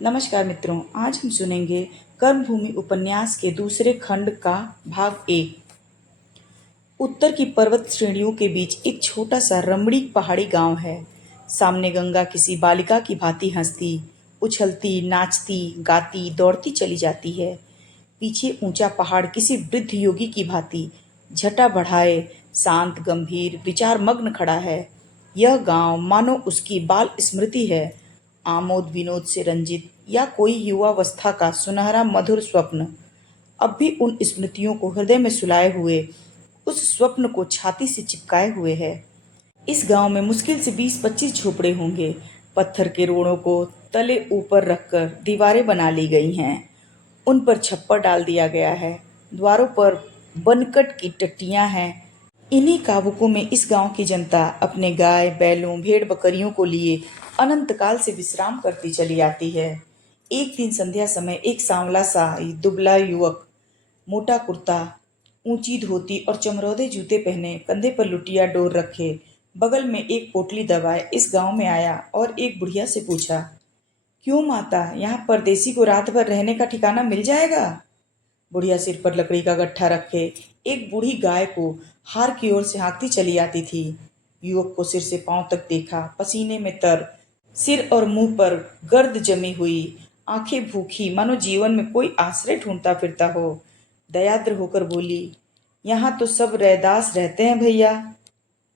नमस्कार मित्रों, आज हम सुनेंगे कर्मभूमि उपन्यास के दूसरे खंड का भाग 1। उत्तर की पर्वत श्रेणियों के बीच एक छोटा सा रमणीक पहाड़ी गांव है। सामने गंगा किसी बालिका की भांति हंसती, उछलती, नाचती, गाती, दौड़ती चली जाती है। पीछे ऊंचा पहाड़ किसी वृद्ध योगी की भांति झटा बढ़ाए शांत, गंभीर, विचार मग्न खड़ा है। यह गांव मानो उसकी बाल स्मृति है, आमोद विनोद से रंजित, या कोई युवावस्था का सुनहरा मधुर स्वप्न। अब भी उन स्मृतियों को हृदय में सुलाए हुए, उस स्वप्न को छाती से चिपकाए हुए है। इस गांव में मुश्किल से 20-25 झोपड़े होंगे। पत्थर के रोड़ों को तले ऊपर रखकर दीवारें बना ली गई हैं। उन पर छप्पर डाल दिया गया है। द्वारों पर बनकट की टट्टियां हैं। इन्हीं काबुकों में इस गांव की जनता अपने गाय, बैलों, भेड़ बकरियों को लिए अनंत काल से विश्राम करती चली आती है। एक दिन संध्या समय एक सांवला सा दुबला युवक, मोटा कुर्ता, ऊंची धोती और चमरौदे जूते पहने, कंधे पर लुटिया डोर रखे, बगल में एक पोटली दबाए इस गांव में आया और एक बुढ़िया से पूछा, क्यों माता, यहाँ परदेसी को रात भर रहने का ठिकाना मिल जाएगा? बुढ़िया सिर पर लकड़ी का गट्ठा रखे एक बूढ़ी गाय को हार की ओर से हाँकती चली आती थी। युवक को सिर से पांव तक देखा, पसीने में तर, सिर और मुंह पर गर्द जमी हुई, आंखें भूखी, मानो जीवन में कोई आश्रय ढूंढता फिरता हो। दयाद्र होकर बोली, यहाँ तो सब रैदास रहते हैं भैया।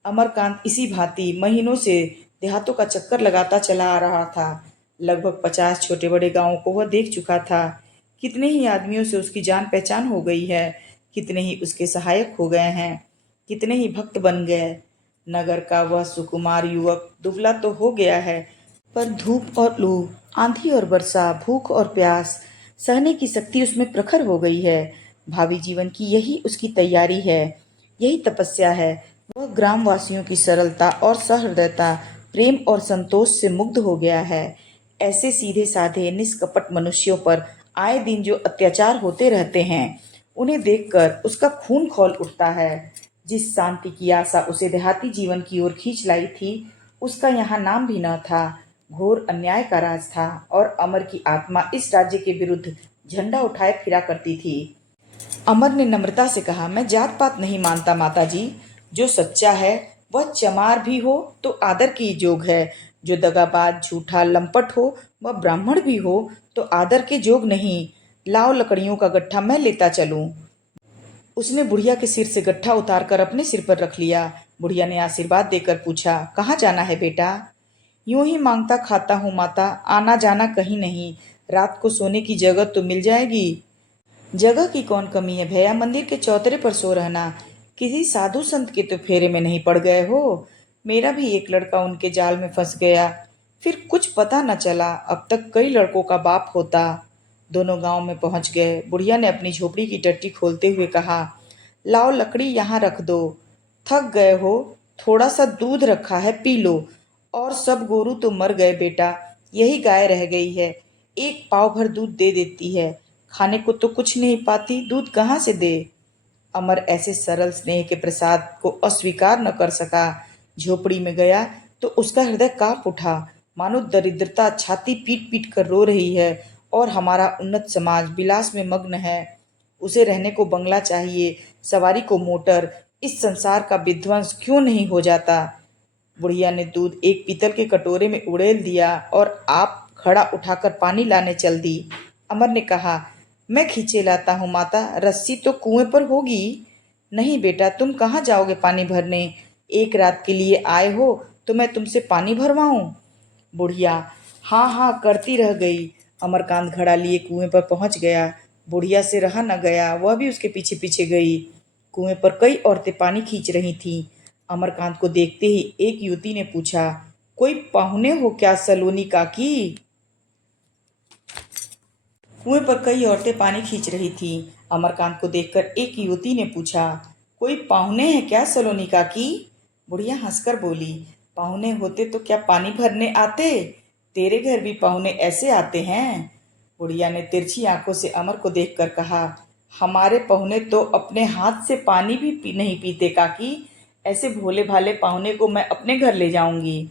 अमरकांत इसी भांति महीनों से देहातों का चक्कर लगाता चला आ रहा था। लगभग 50 छोटे बड़े गांवों को वह देख चुका था। कितने ही आदमियों से उसकी जान पहचान हो गई है, कितने ही उसके सहायक हो गए हैं, कितने ही भक्त बन गए। नगर का वह सुकुमार युवक दुबला तो हो गया है, पर धूप और लू, आंधी और वर्षा, भूख और प्यास सहने की शक्ति उसमें प्रखर हो गई है। भावी जीवन की यही उसकी तैयारी है, यही तपस्या है। वह ग्रामवासियों की सरलता और सहृदयता, प्रेम और संतोष से मुग्ध हो गया है। ऐसे सीधे साधे निष्कपट मनुष्यों पर आए दिन जो अत्याचार होते रहते हैं, उन्हें देखकर उसका खून खौल उठता है। जिस शांति की आशा उसे देहाती जीवन की ओर खींच लाई थी, उसका यहाँ नाम भी न था। घोर अन्याय का राज था और अमर की आत्मा इस राज्य के विरुद्ध झंडा उठाए फिरा करती थी। अमर ने नम्रता से कहा, मैं जात पात नहीं मानता माता जी। जो सच्चा है वह चमार भी हो तो आदर की जोग है, जो दगाबाज, झूठा, लंपट हो वह ब्राह्मण भी हो तो आदर के जोग नहीं। लाओ लकड़ियों का गट्ठा, मैं लेता चलूं। उसने बुढ़िया के सिर से गट्ठा उतार कर अपने सिर पर रख लिया। बुढ़िया ने आशीर्वाद देकर पूछा, कहाँ जाना है बेटा? यूं ही मांगता खाता हूँ माता, आना जाना कहीं नहीं। रात को सोने की जगह तो मिल जाएगी। जगह की कौन कमी है भैया, मंदिर के चौतरे पर सो रहना। किसी साधु संत के तो फेरे में नहीं पड़ गए हो? मेरा भी एक लड़का उनके जाल में फंस गया, फिर कुछ पता न चला। अब तक कई लड़कों का बाप होता। दोनों गांव में पहुंच गए। बुढ़िया ने अपनी झोपड़ी की टट्टी खोलते हुए कहा, लाओ लकड़ी यहाँ रख दो। थक गए हो? थोड़ा सा दूध रखा है, पी लो। और सब गोरू तो मर गए बेटा, यही गाय रह गई है, एक पाव भर दूध दे देती है। खाने को तो कुछ नहीं पाती, दूध कहाँ से दे? अमर ऐसे सरल स्नेह के प्रसाद को अस्वीकार न कर सका। झोपड़ी में गया तो उसका हृदय कांप उठा, मानो दरिद्रता छाती पीट पीट कर रो रही है और हमारा उन्नत समाज विलास में मग्न है। उसे रहने को बंगला चाहिए, सवारी को मोटर। इस संसार का विध्वंस क्यों नहीं हो जाता? बुढ़िया ने दूध एक पीतल के कटोरे में उड़ेल दिया और आप घड़ा उठाकर पानी लाने चल दी। अमर ने कहा, मैं खींचे लाता हूँ माता, रस्सी तो कुएं पर होगी। नहीं बेटा, तुम कहाँ जाओगे पानी भरने? एक रात के लिए आए हो तो मैं तुमसे पानी भरवाऊं? बुढ़िया हाँ हाँ करती रह गई। अमरकांत घड़ा लिए कुएं पर पहुंच गया। बुढ़िया से रहा न गया, वह भी उसके पीछे पीछे गई। कुएं पर कई औरतें पानी खींच रही थीं। अमरकांत को देखते ही एक युवती ने पूछा, कोई पाहुने हो क्या सलोनी काकी? कुएं पर कई औरतें पानी खींच रही थीं। अमरकांत को देखकर एक युवती ने पूछा, कोई पाहुने हैं क्या सलोनी काकी? बुढ़िया हंसकर बोली, पाहुने होते तो क्या पानी भरने आते? तेरे घर भी पाहुने ऐसे आते हैं? बुढ़िया ने तिरछी आंखों से अमर को देखकर कहा, हमारे पाहुने तो अपने हाथ से पानी भी नहीं पीते काकी। ऐसे भोले भाले पाहुने को मैं अपने घर ले जाऊंगी।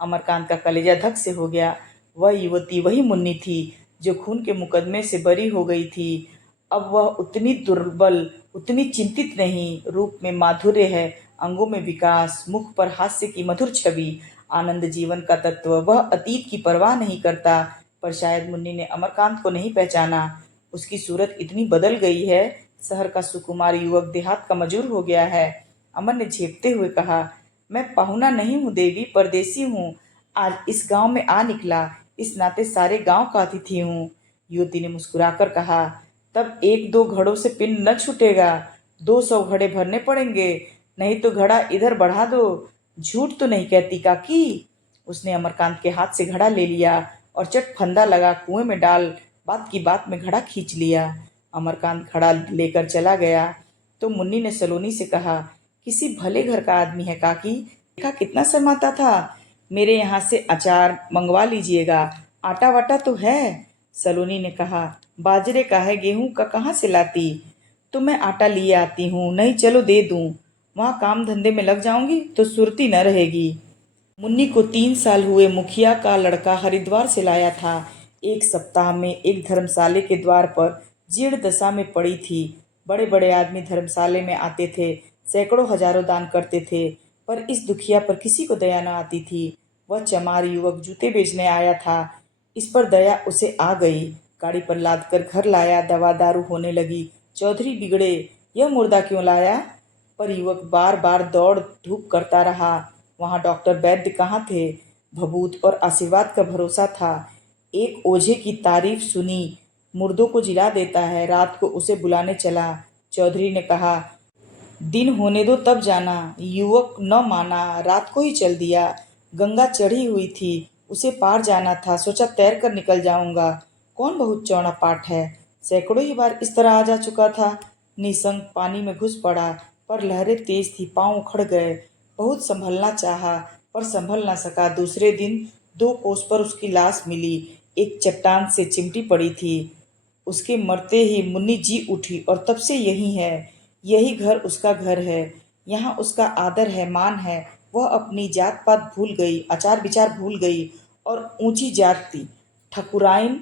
अमरकांत का कलेजा धक से हो गया। वह युवती वही मुन्नी थी जो खून के मुकदमे से बरी हो गई थी। अब वह उतनी दुर्बल, उतनी चिंतित नहीं। रूप में माधुर्य है, अंगों में विकास, मुख पर हास्य की मधुर छवि, आनंद जीवन का तत्व। वह अतीत की परवाह नहीं करता। पर शायद मुन्नी ने अमरकांत को नहीं पहचाना। उसकी सूरत इतनी बदल गई है, शहर का सुकुमार युवक देहात का मजूर हो गया है। अमर ने झेपते हुए कहा, मैं पाहुना नहीं हूँ देवी, परदेसी हूँ। आज इस गांव में आ निकला, इस नाते सारे गांव का अतिथि हूँ। युवती ने मुस्कुराकर कहा, तब एक दो घड़ों से पिंड न छूटेगा, 200 घड़े भरने पड़ेंगे। नहीं तो घड़ा इधर बढ़ा दो। झूठ तो नहीं कहती काकी। उसने अमरकांत के हाथ से घड़ा ले लिया और चट फंदा लगा कुएं में डाल बात की बात में घड़ा खींच लिया। अमरकांत घड़ा लेकर चला गया तो मुन्नी ने सलोनी से कहा, किसी भले घर का आदमी है काकी, देखा कितना शर्माता था। मेरे यहाँ से अचार मंगवा लीजिएगा, आटा वाटा तो है। सलोनी ने कहा, बाजरे का है, गेहूं का कहाँ से लाती। तो मैं आटा लिए आती हूँ, नहीं चलो दे दूँ। वहाँ काम धंधे में लग जाऊंगी तो सुरती न रहेगी। मुन्नी को 3 साल हुए मुखिया का लड़का हरिद्वार से लाया था। एक सप्ताह में एक धर्मशाले के द्वार पर जीर्ण दशा में पड़ी थी। बड़े बड़े आदमी धर्मशाले में आते थे, सैकड़ों हजारों दान करते थे, पर इस दुखिया पर किसी को दया न आती थी। वह चमार युवक जूते बेचने आया था। इस पर दया उसे आ गई। गाड़ी पर लाद कर घर लाया, दवा दारू होने लगी। चौधरी बिगड़े, यह मुर्दा क्यों लाया। पर युवक बार बार दौड़ धूप करता रहा। वहां डॉक्टर वैद्य कहाँ थे। भभूत और आशीर्वाद का भरोसा था। एक ओझे की तारीफ सुनी, मुर्दों को जिला देता है। रात को उसे बुलाने चला। चौधरी ने कहा, दिन होने दो तब जाना। युवक न माना, रात को ही चल दिया। गंगा चढ़ी हुई थी, उसे पार जाना था। सोचा तैर कर निकल जाऊंगा। कौन बहुत चौड़ा पाट है, सैकड़ों ही बार इस तरह आ जा चुका था। निसंग पानी में घुस पड़ा, पर लहरें तेज थी, पांव उखड़ गए। बहुत संभलना चाहा, पर संभल ना सका। दूसरे दिन 2 कोस पर उसकी लाश मिली, एक चट्टान से चिमटी पड़ी थी। उसके मरते ही मुन्नी जी उठी और तब से यही है। यही घर उसका घर है। यहाँ उसका आदर है, मान है। वह अपनी जात पात भूल गई, आचार विचार भूल गई और ऊंची जात थी ठकुराइन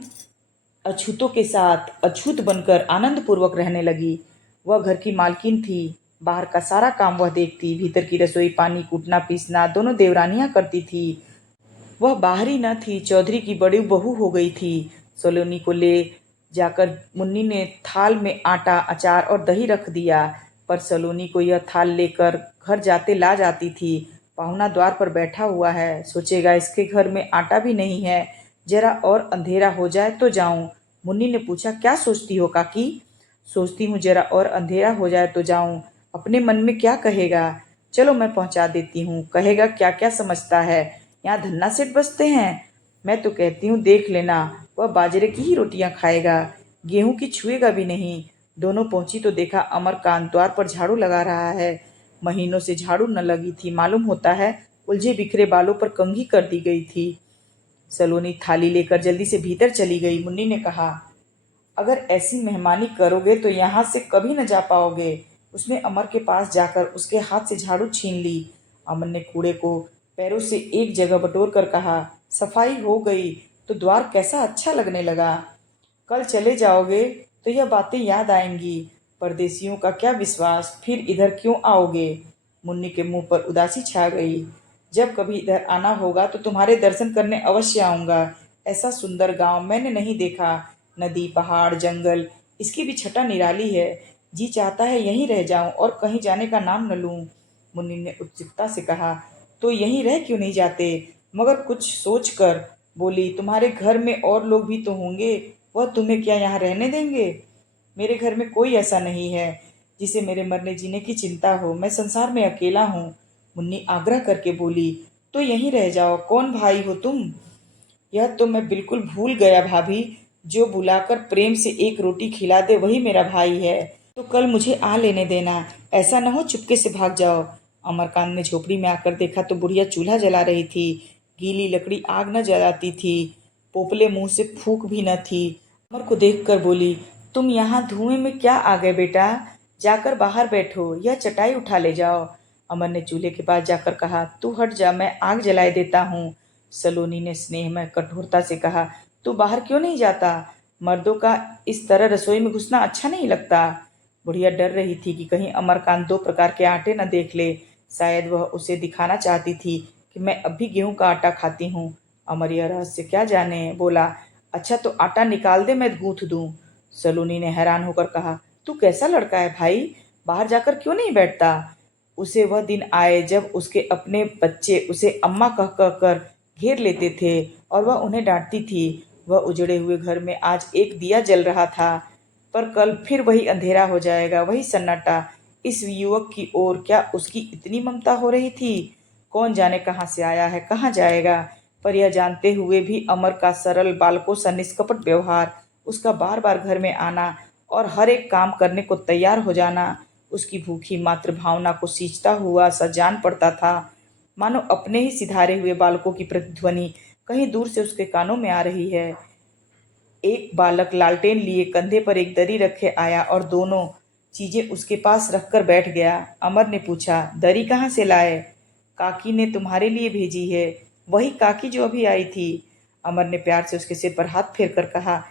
अछूतों के साथ अछूत बनकर आनंद पूर्वक रहने लगी। वह घर की मालकिन थी। बाहर का सारा काम वह देखती, भीतर की रसोई, पानी कूटना पीसना दोनों देवरानियां करती थी। वह बाहरी न थी, चौधरी की बड़ी बहू हो गई थी। सलोनी को ले जाकर मुन्नी ने थाल में आटा, अचार और दही रख दिया, पर सलोनी को यह थाल लेकर घर जाते ला जाती थी। पाहुना द्वार पर बैठा हुआ है, सोचेगा इसके घर में आटा भी नहीं है, जरा और अंधेरा हो जाए तो जाऊं। मुन्नी ने पूछा, क्या सोचती हो काकी। सोचती हूँ जरा और अंधेरा हो जाए तो जाऊं। अपने मन में क्या कहेगा। चलो मैं पहुंचा देती हूँ। कहेगा क्या क्या समझता है, यहाँ धन्ना सेठ बसते हैं। मैं तो कहती हूँ देख लेना, वह बाजरे की ही रोटियां खाएगा, गेहूं की छुएगा भी नहीं। दोनों पहुंची तो देखा अमरकांत द्वार पर झाड़ू लगा रहा है। महीनों से झाड़ू न लगी थी, मालूम होता है उलझे बिखरे बालों पर कंघी कर दी गई थी। सलोनी थाली लेकर जल्दी से भीतर चली गई। मुन्नी ने कहा, अगर ऐसी मेहमानी करोगे तो यहाँ से कभी न जा पाओगे। उसने अमर के पास जाकर उसके हाथ से झाड़ू छीन ली। अमर ने कूड़े को पैरों से एक जगह बटोर कर कहा, सफाई हो गई तो द्वार कैसा अच्छा लगने लगा। कल चले जाओगे तो यह बातें याद आएंगी। परदेसियों का क्या विश्वास, फिर इधर क्यों आओगे। मुन्नी के मुंह पर उदासी छा गई। जब कभी इधर आना होगा तो तुम्हारे दर्शन करने अवश्य आऊंगा। ऐसा सुंदर गांव मैंने नहीं देखा। नदी, पहाड़, जंगल, इसकी भी छटा निराली है। जी चाहता है यहीं रह जाऊं और कहीं जाने का नाम न लूं। मुन्नी ने उत्सुकता से कहा, तो यहीं रह क्यों नहीं जाते। मगर कुछ सोच कर बोली, तुम्हारे घर में और लोग भी तो होंगे, वह तुम्हें क्या यहाँ रहने देंगे। मेरे घर में कोई ऐसा नहीं है जिसे मेरे मरने जीने की चिंता हो। मैं संसार में अकेला हूँ। मुन्नी आग्रह करके बोली, तो यहीं रह जाओ। कौन भाई हो तुम। यह तो मैं बिल्कुल भूल गया भाभी। जो बुलाकर प्रेम से एक रोटी खिला दे वही मेरा भाई है। तो कल मुझे आ लेने देना, ऐसा न हो चुपके से भाग जाओ। अमरकांत ने झोपड़ी में आकर देखा तो बुढ़िया चूल्हा जला रही थी। गीली लकड़ी आग न जलाती थी, पोपले मुंह से फूक भी न थी। अमर को देखकर बोली, तुम यहाँ धुएं में क्या आ गए बेटा, जाकर बाहर बैठो, यह चटाई उठा ले जाओ। अमर ने चूल्हे के पास जाकर कहा, तू हट जा, मैं आग जलाए देता हूँ। सलोनी ने स्नेहमय कठोरता से कहा। तू बाहर क्यों नहीं जाता? मर्दों का इस तरह रसोई में घुसना अच्छा नहीं लगता। बुढ़िया डर रही थी कि कहीं अमरकांत दो प्रकार के आटे न देख ले। शायद वह उसे दिखाना चाहती थी कि मैं अब भी गेहूं का आटा खाती हूँ। अमर यह रहस्य क्या जाने, बोला, अच्छा तो आटा निकाल दे, मैं गूंथ दूं। सलोनी ने हैरान होकर कहा, तू कैसा लड़का है भाई, बाहर जाकर क्यों नहीं बैठता? उसे वह दिन आए जब उसके अपने बच्चे उसे अम्मा कह कह कर घेर लेते थे और वह उन्हें डांटती थी। वह उजड़े हुए घर में आज एक दिया जल रहा था, पर कल फिर वही अंधेरा हो जाएगा, वही सन्नाटा। इस युवक की ओर क्या उसकी इतनी ममता हो रही थी? कौन जाने कहाँ से आया है, कहाँ जाएगा? पर यह जानते हुए भी अमर का सरल बालकों सा निष्कपट व्यवहार, उसका बार बार घर में आना और हर एक काम करने को तैयार हो जाना उसकी भूखी मातृभावना को सींचता हुआ सा जान पड़ता था। मानो अपने ही सिधारे हुए बालकों की प्रतिध्वनि कहीं दूर से उसके कानों में आ रही है। एक बालक लालटेन लिए कंधे पर एक दरी रखे आया और दोनों चीजें उसके पास रखकर बैठ गया। अमर ने पूछा, दरी कहाँ से लाए? काकी ने तुम्हारे लिए भेजी है, वही काकी जो अभी आई थी। अमर ने प्यार से उसके सिर पर हाथ फेर कर कहा,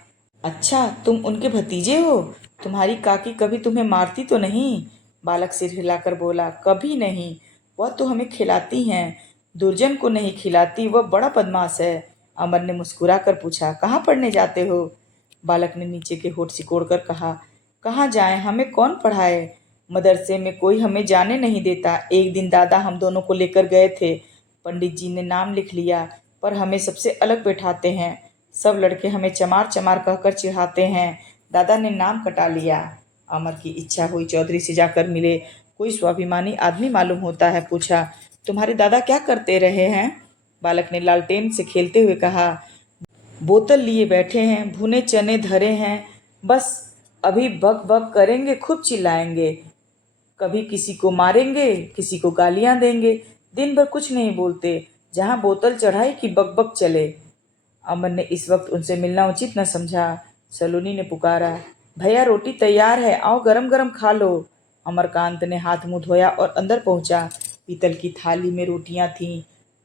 अच्छा तुम उनके भतीजे हो? तुम्हारी काकी कभी तुम्हें मारती तो नहीं? बालक सिर हिलाकर बोला, कभी नहीं, वह तो हमें खिलाती हैं, दुर्जन को नहीं खिलाती, वह बड़ा बदमाश है। अमर ने मुस्कुरा कर पूछा, कहाँ पढ़ने जाते हो? बालक ने नीचे के होठ सिकोड़कर कहा, कहाँ जाएं, हमें कौन पढ़ाए, मदरसे में कोई हमें जाने नहीं देता। एक दिन दादा हम दोनों को लेकर गए थे, पंडित जी ने नाम लिख लिया, पर हमें सबसे अलग बैठाते हैं। सब लड़के हमें चमार चमार कहकर चिढ़ाते हैं। दादा ने नाम कटा लिया। अमर की इच्छा हुई चौधरी से जाकर मिले। कोई स्वाभिमानी आदमी मालूम होता है। पूछा, तुम्हारे दादा क्या करते रहे हैं? बालक ने लालटेन से खेलते हुए कहा, बोतल लिए बैठे हैं, भुने चने धरे हैं, बस अभी बक बक करेंगे, खूब चिल्लाएंगे, कभी किसी को मारेंगे, किसी को गालियां देंगे, दिन भर कुछ नहीं बोलते, जहां बोतल चढ़ाई कि बक बक चले। अमर ने इस वक्त उनसे मिलना उचित न समझा। सलोनी ने पुकारा, भैया रोटी तैयार है, आओ गरम गरम खा लो। अमरकांत ने हाथ मुंह धोया और अंदर पहुंचा। पीतल की थाली में रोटियां थीं,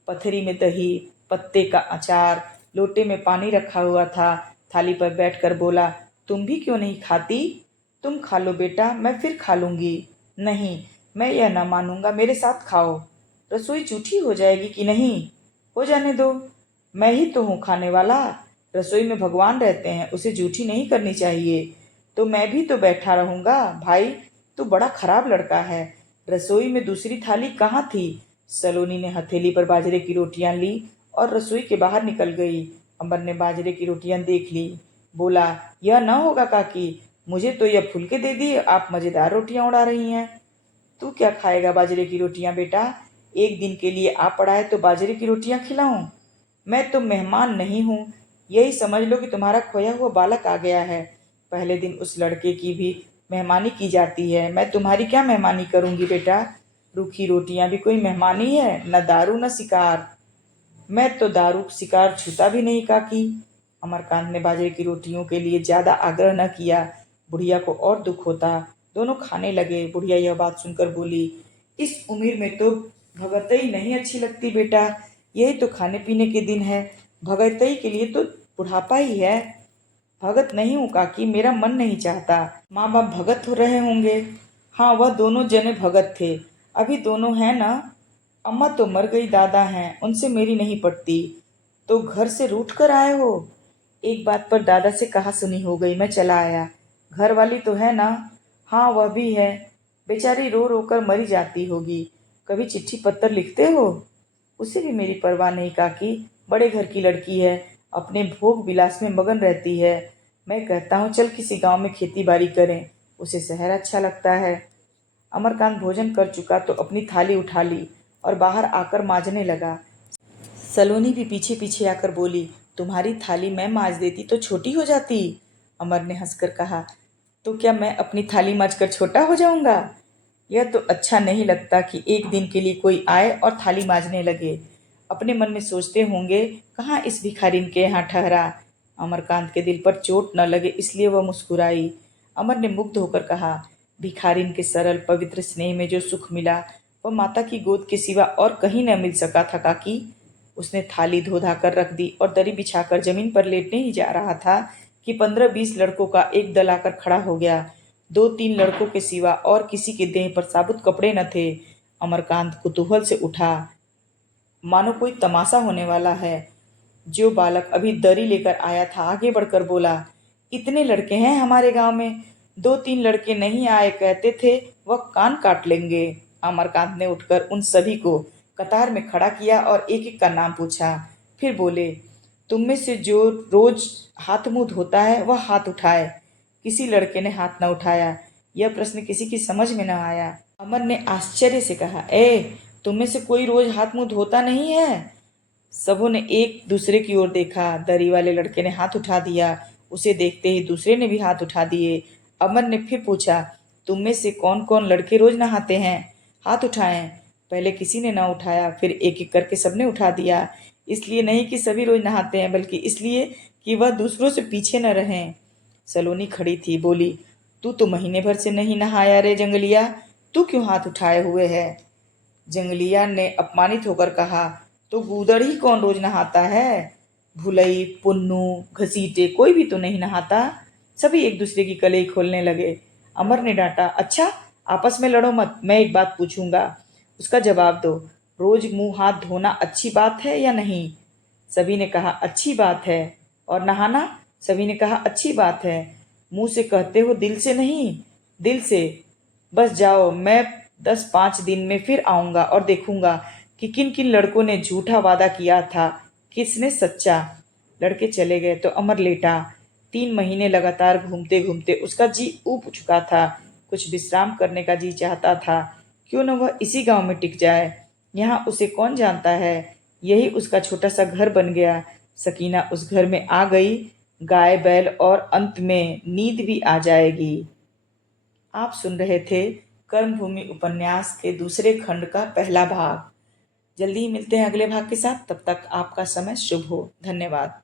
पथरी में दही, पत्ते का अचार, लोटे में पानी रखा हुआ था। थाली पर बैठकर बोला, तुम भी क्यों नहीं खाती? तुम खा लो बेटा, मैं फिर खा लूंगी। नहीं, मैं यह ना मानूंगा, मेरे साथ खाओ। रसोई जूठी हो जाएगी कि नहीं? हो जाने दो, मैं ही तो हूँ खाने वाला। रसोई में भगवान रहते हैं, उसे जूठी नहीं करनी चाहिए। तो मैं भी तो बैठा रहूंगा। भाई तू बड़ा खराब लड़का है। रसोई में दूसरी थाली कहाँ थी? सलोनी ने हथेली पर बाजरे की रोटियां ली और रसोई के बाहर निकल गई। अमर ने बाजरे की रोटियां देख ली, बोला, यह न होगा काकी, मुझे तो यह फुलके दे दी, आप मजेदार रोटियां उड़ा रही हैं। तू क्या खाएगा बाजरे की रोटियां बेटा? एक दिन के लिए आ पड़ा है तो बाजरे की रोटियां खिलाऊं? मैं तो मेहमान नहीं हूँ, यही समझ लो कि तुम्हारा खोया हुआ बालक आ गया है। पहले दिन उस लड़के की भी मेहमानी की जाती है, मैं तुम्हारी क्या मेहमानी करूंगी बेटा? रूखी रोटियां भी कोई मेहमानी है? न दारू न शिकार। मैं तो दारू शिकार छूता भी नहीं काकी। अमरकांत ने बाजरे की रोटियों के लिए ज्यादा आग्रह न किया। बुढ़िया को और दुख होता। दोनों खाने लगे। बुढ़िया यह बात सुनकर बोली, इस उम्र में तो भगतई नहीं अच्छी लगती बेटा, यही तो खाने पीने के दिन है, भगतई के लिए तो बुढ़ापा ही है। भगत नहीं हूँ काकी, मेरा मन नहीं चाहता। माँ बाप भगत हो रहे होंगे। हाँ, वह दोनों जने भगत थे, अभी दोनों हैं ना। अम्मा तो मर गई, दादा हैं, उनसे मेरी नहीं पटती। तो घर से रूठ कर आए हो? एक बात पर दादा से कहा सुनी हो गई, मैं चला आया। घर वाली तो है ना? हाँ, वह भी है, बेचारी रो रो कर मरी जाती होगी। कभी चिट्ठी पत्र लिखते हो? उसे भी मेरी परवाह नहीं काकी, बड़े घर की लड़की है, अपने भोग विलास में मगन रहती है। मैं कहता हूँ चल किसी गांव में खेती बाड़ी करें, उसे शहर अच्छा लगता है। अमरकांत भोजन कर चुका तो अपनी थाली उठा ली और बाहर आकर मांजने लगा। सलोनी भी पीछे पीछे आकर बोली, तुम्हारी थाली मैं मांज देती तो छोटी हो जाती। अमर ने हंसकर कहा, तो क्या मैं अपनी थाली मांजकर छोटा हो जाऊंगा? यह तो अच्छा नहीं लगता कि एक दिन के लिए कोई आए और थाली मांजने लगे। अपने मन में सोचते होंगे, कहाँ इस भिखारिन के यहाँ ठहरा। अमरकांत के दिल पर चोट न लगे इसलिए वह मुस्कुराई। अमर ने मुग्ध होकर कहा, भिखारिन के सरल पवित्र स्नेह में जो सुख मिला वह माता की गोद के सिवा और कहीं न मिल सका था काकी। उसने थाली धो धा कर रख दी और दरी बिछाकर जमीन पर लेटने ही जा रहा था कि 15-20 लड़कों का एक दल आकर खड़ा हो गया। 2-3 लड़कों के सिवा और किसी के देह पर साबुत कपड़े न थे। अमरकांत कुतूहल से उठा, मानो कोई तमाशा होने वाला है। जो बालक अभी दरी लेकर आया था आगे बढ़कर बोला, इतने लड़के हैं हमारे गांव में, 2-3 लड़के नहीं आए कहते थे वह कान काट लेंगे। अमरकांत ने उठकर उन सभी को कतार में खड़ा किया और एक एक का नाम पूछा। फिर बोले, तुम में से जो रोज हाथ मुंह धोता है वह हाथ उठाए। किसी लड़के ने हाथ न उठाया। यह प्रश्न किसी की समझ में न आया। अमर ने आश्चर्य से कहा, तुम में से कोई रोज हाथ मुंह धोता नहीं है? सबों ने एक दूसरे की ओर देखा। दरी वाले लड़के ने हाथ उठा दिया। उसे देखते ही दूसरे ने भी हाथ उठा दिए। अमर ने फिर पूछा, तुम में से कौन कौन लड़के रोज नहाते हैं? हाथ उठाएं। पहले किसी ने ना उठाया, फिर एक एक करके सबने उठा दिया। इसलिए नहीं कि सभी रोज नहाते हैं, बल्कि इसलिए कि वह दूसरों से पीछे न रहें। सलोनी खड़ी थी, बोली, तू तो महीने भर से नहीं नहाया रे जंगलिया, तू क्यों हाथ उठाए हुए है? जंगलिया ने अपमानित होकर कहा, तो गूदड़ ही कौन रोज नहाता है? भुलई, पुन्नू, घसीटे कोई भी तो नहीं नहाता। सभी एक दूसरे की कलई खोलने लगे। अमर ने डांटा, अच्छा आपस में लड़ो मत, मैं एक बात पूछूंगा, उसका जवाब दो। रोज मुंह हाथ धोना अच्छी बात है या नहीं? सभी ने कहा अच्छी बात है। और नहाना? सभी ने कहा अच्छी बात है। मुंह से कहते हो, दिल से नहीं? दिल से। बस जाओ, मैं 10-5 दिन में फिर आऊंगा और देखूंगा कि किन किन लड़कों ने झूठा वादा किया था, किसने सच्चा। लड़के चले गए तो अमर लेटा। 3 महीने लगातार घूमते घूमते उसका जी ऊब चुका था। कुछ विश्राम करने का जी चाहता था। क्यों न वह इसी गांव में टिक जाए। यहाँ उसे कौन जानता है। यही उसका छोटा सा घर बन गया। सकीना उस घर में आ गई। गाय बैल और अंत में नींद भी आ जाएगी। आप सुन रहे थे कर्मभूमि उपन्यास के दूसरे खंड का पहला भाग। जल्दी ही मिलते हैं अगले भाग के साथ। तब तक आपका समय शुभ हो। धन्यवाद।